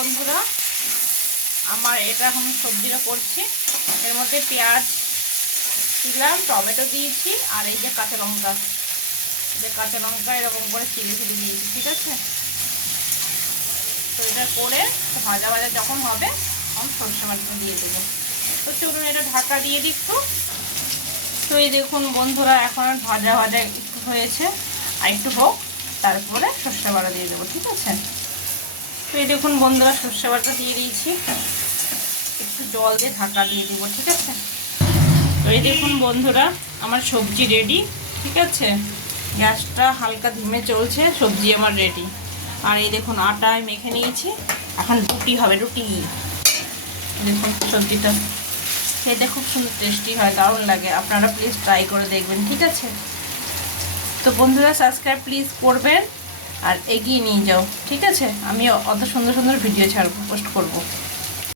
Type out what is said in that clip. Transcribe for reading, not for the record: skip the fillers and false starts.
বন্ধুরা, আমার এটা এখন সবজিটা করছি। এর মধ্যে পেঁয়াজ দিলাম, টমেটো দিয়েছি, আর এই যে কাঁচা লঙ্কা এরকম করে চিড়ে দিয়েছি। ঠিক আছে, তো এটা করে ভাজা ভাজা যখন হবে তখন সরষে বাটাটা দিয়ে দেবো। তো চলুন এটা ঢাকা দিয়ে দিই একটু। তো এই দেখুন বন্ধুরা, এখন ভাজা ভাজা একটু হয়েছে, আর একটু হোক, তারপরে সরষে বাটা দিয়ে দেবো। ঠিক আছে, তো এই দেখুন বন্ধুরা, সরষে বাটা দিয়ে দিয়েছি, একটু জল দিয়ে ঢাকা দিয়ে দেবো। ঠিক আছে, তো এই দেখুন বন্ধুরা, আমার সবজি রেডি। ঠিক আছে, গ্যাসটা হালকা ধিমে চলছে, সবজি আমার রেডি। আর এই দেখুন আটায় মেখে নিয়েছি, এখন রুটি হবে। রুটি দেখুন, সবজিটা খেতে খুব সুন্দর টেস্টি হয়, দারুণ লাগে। আপনারা প্লিজ ট্রাই করে দেখবেন। ঠিক আছে, তো বন্ধুরা সাবস্ক্রাইব প্লিজ করবেন আর এগিয়ে নিয়ে যাও। ঠিক আছে, আমি অত সুন্দর সুন্দর ভিডিও ছাড়বো, পোস্ট করব।